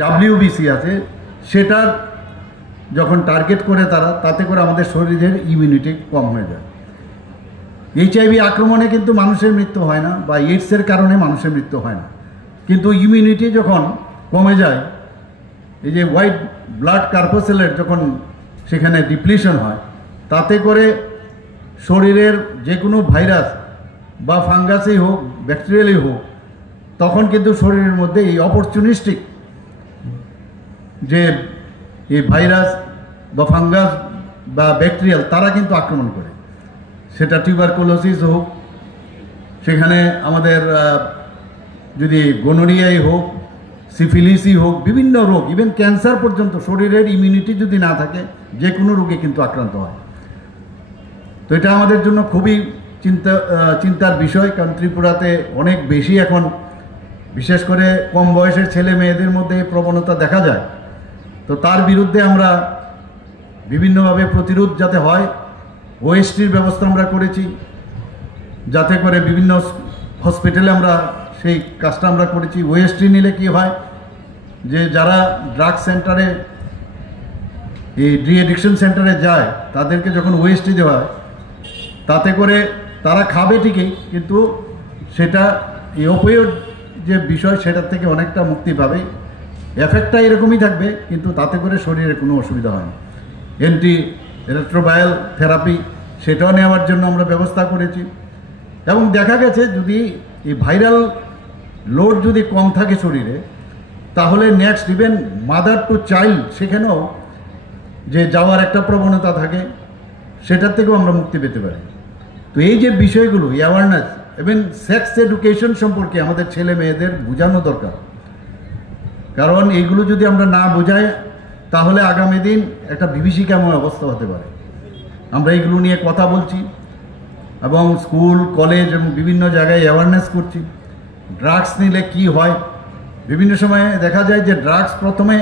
WBC আছে সেটা যখন টার্গেট করে তারা, তাতে করে আমাদের শরীরের ইমিউনিটি কম হয়ে যায়। এইচআইভি আক্রমণে কিন্তু মানুষের মৃত্যু হয় না, বা এইডসের কারণে মানুষের মৃত্যু হয় না, কিন্তু ইমিউনিটি যখন কমে যায়, এই যে হোয়াইট ব্লাড কার্পোসেলের যখন সেখানে ডিপ্লিশন হয়, তাতে করে শরীরের যে কোনো ভাইরাস বা ফাঙ্গাসই হোক ব্যাকটেরিয়ালই হোক, তখন কিন্তু শরীরের মধ্যে এই অপরচুনিস্টিক যে এই ভাইরাস বা ফাঙ্গাস বা ব্যাকটেরিয়াল তারা কিন্তু আক্রমণ করে। সেটা টিউবারকুলোসিস হোক, সেখানে আমাদের যদি গোনোরিয়াই হোক, সিফিলিসই হোক, বিভিন্ন রোগ, ইভেন ক্যান্সার পর্যন্ত, শরীরের ইমিউনিটি যদি না থাকে যে কোনো রোগে কিন্তু আক্রান্ত হয়। তো এটা আমাদের জন্য খুবই চিন্তার বিষয়, কারণ ত্রিপুরাতে অনেক বেশি এখন বিশেষ করে কম বয়সের ছেলে মেয়েদের মধ্যে এই প্রবণতা দেখা যায়। তো তার বিরুদ্ধে আমরা বিভিন্নভাবে প্রতিরোধ যাতে হয়, ওএসটির ব্যবস্থা আমরা করেছি, যাতে করে বিভিন্ন হসপিটালে আমরা সেই কাজটা আমরা করেছি। ওএসটি নিলে কি হয়, যে যারা ড্রাগ সেন্টারে, এই ডি অ্যাডিকশন সেন্টারে যায়, তাদেরকে যখন ওএসটি দেওয়া হয়, তাতে করে তারা খাবে ঠিকই, কিন্তু সেটা এই অপিওয়েড যে বিষয় সেটার থেকে অনেকটা মুক্তি পাবে। এফেক্টটা এরকমই থাকবে, কিন্তু তাতে করে শরীরে কোনো অসুবিধা হয় না। অ্যান্টি রেট্রোভায়াল থেরাপি সেটাও নেওয়ার জন্য আমরা ব্যবস্থা করেছি। এবং দেখা গেছে যদি এই ভাইরাল লোড যদি কম থাকে শরীরে, তাহলে next even mother to child সেখানেও যে যাওয়ার একটা প্রবণতা থাকে, সেটার থেকেও আমরা মুক্তি পেতে পারি। তো এই যে বিষয়গুলো, অ্যাওয়ারনেস এবং সেক্স এডুকেশন সম্পর্কে আমাদের ছেলে মেয়েদের বোঝানো দরকার, কারণ এইগুলো যদি আমরা না বোঝাই, তাহলে আগামী দিন একটা বিভীষিকাময় অবস্থা হতে পারে। আমরা এইগুলো নিয়ে কথা বলছি এবং স্কুল, কলেজ এবং বিভিন্ন জায়গায় অ্যাওয়ারনেস করছি। ড্রাগস নিলে কি হয়, বিভিন্ন সময়ে দেখা যায় যে ড্রাগস প্রথমে,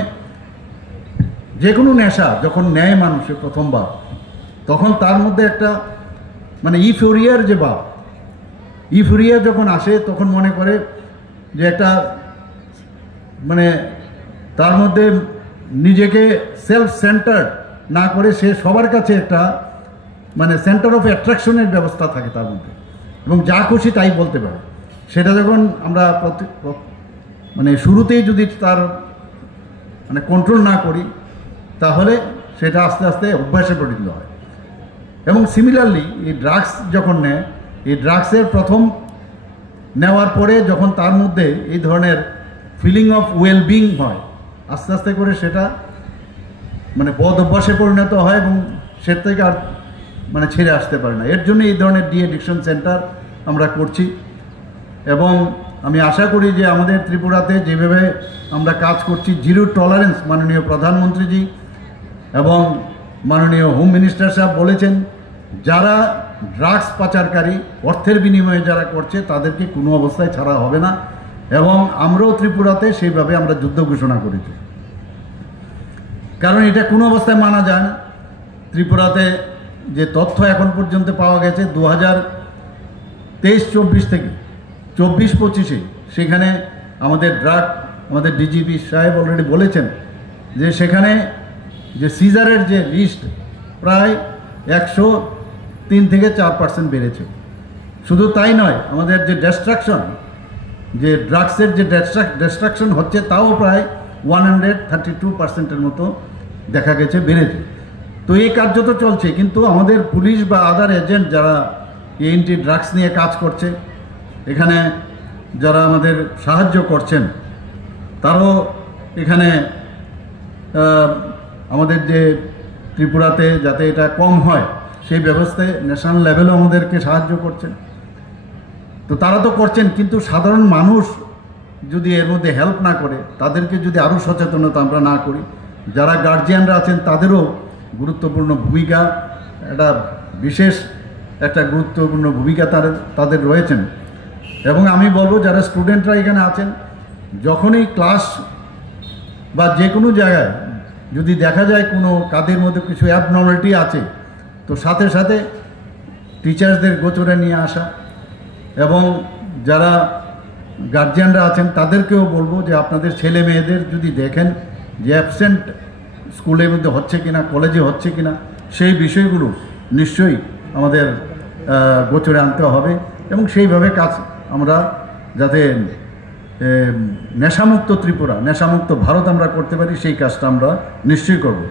যে কোনো নেশা যখন নেয় মানুষের প্রথমবার, তখন তার মধ্যে একটা মানে ইউফোরিয়ার যে ভাব, ইউফোরিয়া যখন আসে, তখন মনে করে যে একটা মানে তার মধ্যে নিজেকে সেলফ সেন্টার্ড না করে সে সবার কাছে একটা মানে সেন্টার অফ অ্যাট্রাকশনের ব্যবস্থা থাকে তার মধ্যে, এবং যা খুশি তাই বলতে পারে। সেটা যখন আমরা মানে শুরুতেই যদি তার মানে কন্ট্রোল না করি, তাহলে সেটা আস্তে আস্তে অভ্যাসে পরিণত হয়। এবং সিমিলারলি এই ড্রাগস যখন নেয়, এই ড্রাগসের প্রথম নেওয়ার পরে যখন তার মধ্যে এই ধরনের ফিলিং অফ ওয়েলবিং হয়, আস্তে আস্তে করে সেটা মানে বদ অভ্যাসে পরিণত হয় এবং সে থেকে আর মানে ছেড়ে আসতে পারে না। এর জন্য এই ধরনের ডি অ্যাডিকশন সেন্টার আমরা করছি। এবং আমি আশা করি যে আমাদের ত্রিপুরাতে যেভাবে আমরা কাজ করছি, জিরো টলারেন্স, মাননীয় প্রধানমন্ত্রীজি এবং মাননীয় হোম মিনিস্টার সাহেব বলেছেন, যারা ড্রাগস পাচারকারী, অর্থের বিনিময়ে যারা করছে, তাদেরকে কোনো অবস্থায় ছাড়া হবে না। এবং আমরাও ত্রিপুরাতে সেইভাবে আমরা যুদ্ধ ঘোষণা করেছি, কারণ এটা কোনো অবস্থায় মানা যায় না। ত্রিপুরাতে যে তথ্য এখন পর্যন্ত পাওয়া গেছে 2023-24 থেকে 24-25-এ, সেখানে আমাদের আমাদের ডিজিপি সাহেব অলরেডি বলেছেন যে সেখানে যে সিজারের যে লিস্ট প্রায় 103 থেকে 4% বেড়েছে। শুধু তাই নয়, আমাদের যে ডিস্ট্রাকশন, যে ড্রাগসের যে ডিস্ট্রাকশন হচ্ছে, তাও প্রায় 132%-এর মতো দেখা গেছে বেড়েছে। তো এই কার্য তো চলছে, কিন্তু আমাদের পুলিশ বা আদার এজেন্ট যারা এএনটি ড্রাগস নিয়ে কাজ করছে, এখানে যারা আমাদের সাহায্য করছেন, তারও এখানে আমাদের যে ত্রিপুরাতে যাতে এটা কম হয় সেই ব্যবস্থায় ন্যাশনাল লেভেলও আমাদেরকে সাহায্য করছেন। তো তারা তো করছেন, কিন্তু সাধারণ মানুষ যদি এর মধ্যে হেল্প না করে, তাদেরকে যদি আরও সচেতনতা আমরা না করি, যারা গার্জিয়ানরা আছেন তাদেরও গুরুত্বপূর্ণ ভূমিকা, একটা বিশেষ একটা গুরুত্বপূর্ণ ভূমিকা তাদের রয়েছেন। এবং আমি বলবো যারা স্টুডেন্টরা এখানে আছেন, যখনই ক্লাস বা যে কোনো জায়গায় যদি দেখা যায় কোনো কাদের মধ্যে কিছু অ্যাবনর্মালিটি আছে, তো সাথে সাথে টিচার্সদের গোচরে নিয়ে আসা, এবং যারা গার্জিয়ানরা আছেন তাদেরকেও বলবো যে আপনাদের ছেলে মেয়েদের যদি দেখেন যে অ্যাবসেন্ট স্কুলের মধ্যে হচ্ছে কিনা, কলেজে হচ্ছে কিনা, সেই বিষয়গুলো নিশ্চয়ই আমাদের গোচরে আনতে হবে এবং সেইভাবে কাজ আমরা যাতে নেশামুক্ত ত্রিপুরা, নেশামুক্ত ভারত আমরা করতে পারি, সেই কাজটা আমরা নিশ্চয়ই করব।